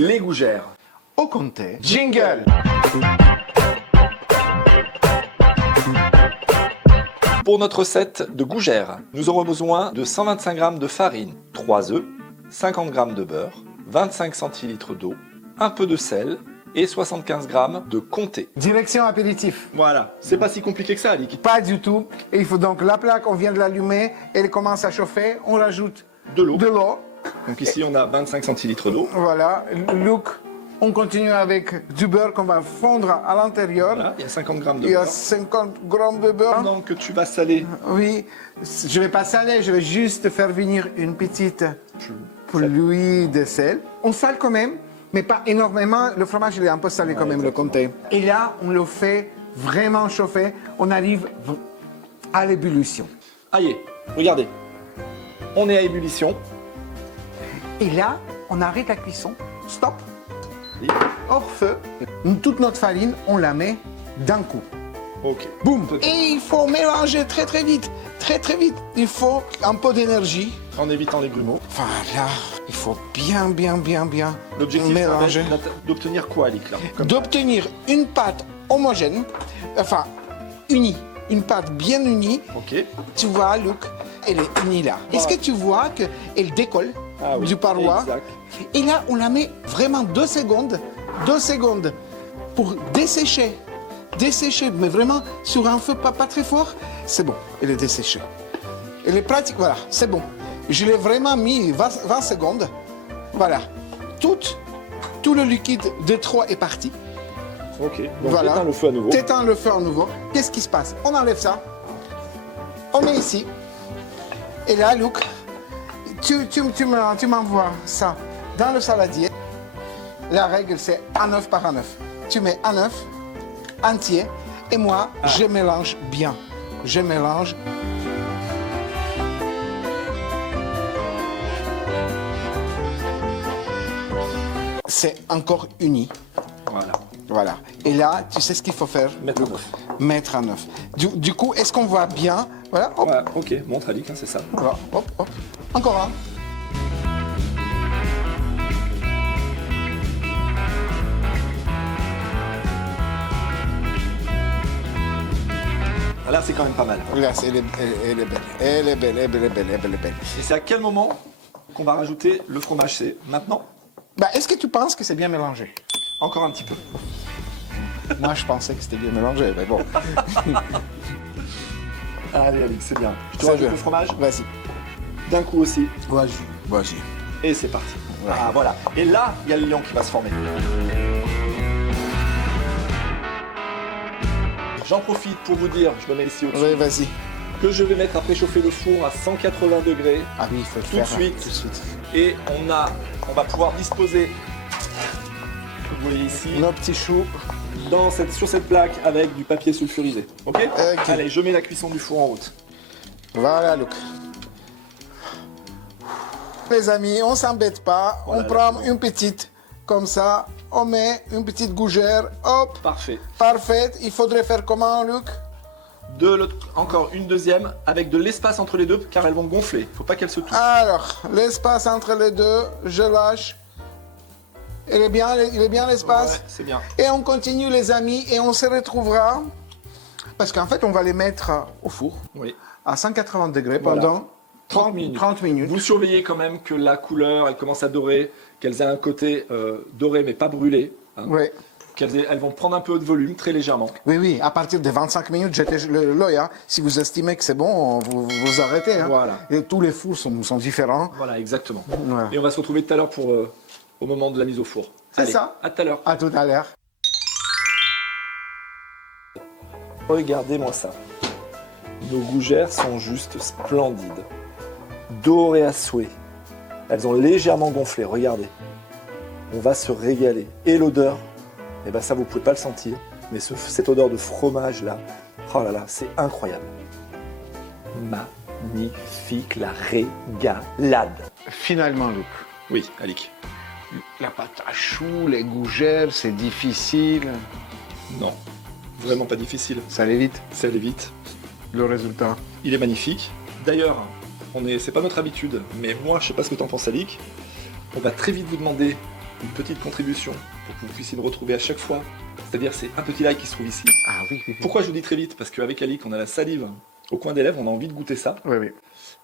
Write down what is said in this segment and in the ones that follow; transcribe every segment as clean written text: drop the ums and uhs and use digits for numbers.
Les gougères. Au comté. Jingle. Pour notre recette de gougères, nous aurons besoin de 125 g de farine, 3 œufs, 50 g de beurre, 25 centilitres d'eau, un peu de sel et 75 g de comté. Direction apéritif. Voilà, c'est pas si compliqué que ça, Alic. Pas du tout. Et il faut donc la plaque, on vient de l'allumer, elle commence à chauffer, on rajoute De l'eau. de l'eau. Donc ici, on a 25 centilitres d'eau. Voilà, Luc, on continue avec du beurre qu'on va fondre à l'intérieur. Voilà, il y a 50 g de Il y a beurre. 50 grammes de beurre. Pendant que tu vas saler Oui, je vais pas saler, je vais juste faire venir une petite pluie de sel. On sale quand même, mais pas énormément. Le fromage, il est un peu salé quand même, exactement. le comté. Et là, on le fait vraiment chauffer. On arrive à l'ébullition. Aïe, regardez. On est à ébullition. Et là, on arrête la cuisson. Stop. Oui. Hors feu. Toute notre farine, on la met d'un coup. Ok. Boum. Et il faut mélanger très très vite. Très très vite. Il faut un peu d'énergie. En évitant les grumeaux. Voilà. Il faut bien L'objectif, mélanger. c'est d'obtenir quoi, Alic, là D'obtenir une pâte homogène, enfin unie. Une pâte bien unie. Ok. Tu vois, Luc, elle est unie là. Est-ce que tu vois qu'elle décolle du paroi? Exact. Et là, on la met vraiment 2 secondes pour dessécher, mais vraiment sur un feu pas très fort. C'est bon, elle est desséchée. Elle est pratique, voilà, c'est bon. Je l'ai vraiment mis 20 secondes. Voilà, tout le liquide de 3 est parti. Ok. Donc Voilà. j'éteins le feu à nouveau. T'éteins le feu à nouveau. Qu'est-ce qui se passe? On enlève ça. On met ici. Et là, Luc, tu m'envoies ça dans le saladier. La règle, c'est un œuf par un œuf. Tu mets un œuf entier et moi, je mélange bien. Je mélange. C'est encore uni. Voilà. Voilà. Et là, tu sais ce qu'il faut faire? Mettre un œuf. Mettre un œuf. Du coup, est-ce qu'on voit bien? Voilà, hop, Ouais, ok, montre Alic, hein, c'est ça. voilà, hop, hop. Encore un. Là, c'est quand même pas mal. Regarde, elle est belle. Elle est belle, elle est belle, elle est belle, elle est belle. Et c'est à quel moment qu'on va rajouter le fromage? C'est maintenant? Bah, est-ce que tu penses que c'est bien mélangé? Encore un petit peu. Moi, je pensais que c'était bien mélangé, mais bon. Allez, Alic, c'est bien. Je te C'est rajoute bien. le fromage Vas-y. d'un coup aussi. Vas-y. Et c'est parti. Ouais. Ah, voilà. Et là, il y a le lion qui va se former. J'en profite pour vous dire, je me mets ici au-dessus, Oui, vas-y. que je vais mettre à préchauffer le four à 180 degrés. Ah oui, il faut le Tout de faire. suite. Tout de suite. Et on va pouvoir disposer, vous voyez ici, Nos petits choux. sur cette plaque avec du papier sulfurisé. Ok? Ok. Allez, je mets la cuisson du four en route. Voilà, Luc. Les amis, on s'embête pas. Voilà, On prend une petite, comme ça. On met une petite gougère. Hop, Parfait. parfait. Il faudrait faire comment, Luc? Encore une deuxième avec de l'espace entre les deux car elles vont gonfler. Faut pas qu'elles se touchent. Alors, l'espace entre les deux, je lâche. Il est bien l'espace? Ouais, c'est bien. Et on continue, les amis, et on se retrouvera. Parce qu'en fait, on va les mettre au four Oui. à 180 degrés Voilà. pendant 30 minutes. 30 minutes. Vous surveillez quand même que la couleur, elle commence à dorer, qu'elles aient un côté doré mais pas brûlé. Hein. Oui. Elles vont prendre un peu de volume, très légèrement. Oui, à partir de 25 minutes, jetez l'œil. Hein. Si vous estimez que c'est bon, vous arrêtez. Hein. Voilà. Et tous les fours sont différents. Voilà, exactement. Ouais. Et on va se retrouver tout à l'heure pour au moment de la mise au four. C'est Allez, ça. À tout à l'heure. À tout à l'heure. Regardez-moi ça. Nos gougères sont juste splendides. Dorées à souhait. Elles ont légèrement gonflé, regardez. On va se régaler. Et l'odeur, eh ben ça vous pouvez pas le sentir, mais cette odeur de fromage là, oh là là, c'est incroyable. Magnifique, la régalade. Finalement, Luc, Oui, Alic. la pâte à choux, les gougères, c'est difficile. Non, vraiment pas difficile. Ça allait vite, Ça allait vite. le résultat. Il est magnifique. D'ailleurs, c'est pas notre habitude, mais moi, je sais pas ce que t'en penses, Alic. On va très vite vous demander une petite contribution pour que vous puissiez me retrouver à chaque fois. C'est-à-dire, c'est un petit like qui se trouve ici. Ah oui, oui, oui. Pourquoi je vous dis très vite? Parce qu'avec Alix, on a la salive au coin des lèvres, on a envie de goûter ça. Oui, oui.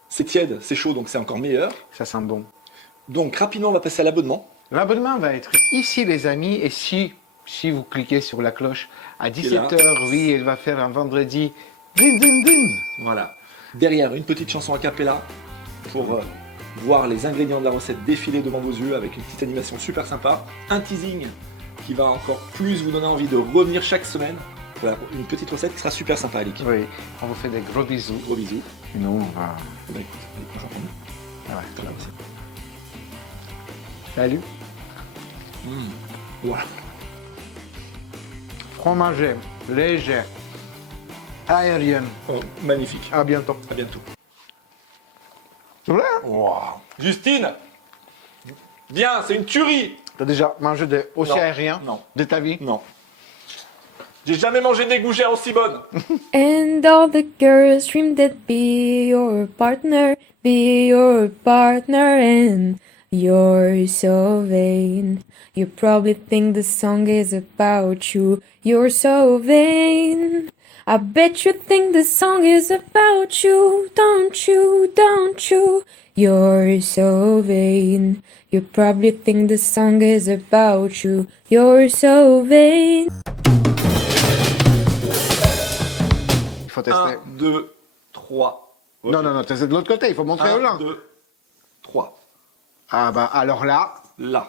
C'est tiède, c'est chaud, donc c'est encore meilleur. Ça sent bon. Donc rapidement, on va passer à l'abonnement. L'abonnement va être ici, les amis. Et si vous cliquez sur la cloche à Qui est là. 17h, oui, elle va faire un vendredi. Din, din, din. Voilà. Derrière, une petite chanson a cappella pour voir les ingrédients de la recette défiler devant vos yeux avec une petite animation super sympa. Un teasing qui va encore plus vous donner envie de revenir chaque semaine. Voilà, une petite recette qui sera super sympa, Alix. Oui, on vous fait des gros bisous. Gros bisous. Et nous, on va. Bah, écoute, allez, moi, j'en prends une. Ah ouais, Voilà, aussi. Salut. Voilà. Fromager, léger, aérienne. Oh, magnifique. À bientôt. À bientôt. C'est vrai, hein? Wow. Justine, viens, c'est une tuerie. T'as déjà mangé des aussi Non. aériens Non. de ta vie? Non. J'ai jamais mangé des gougères aussi bonnes. And all the girls dream that be your partner, and you're so vain. You probably think the song is about you, you're so vain. I bet you think the song is about you, don't you, don't you? You're so vain. You probably think the song is about you, you're so vain. Il faut tester. 1, 2, 3. Non, non, non, c'est de l'autre côté, il faut montrer au 1, lent. 2, 3. Ah bah alors là, Là.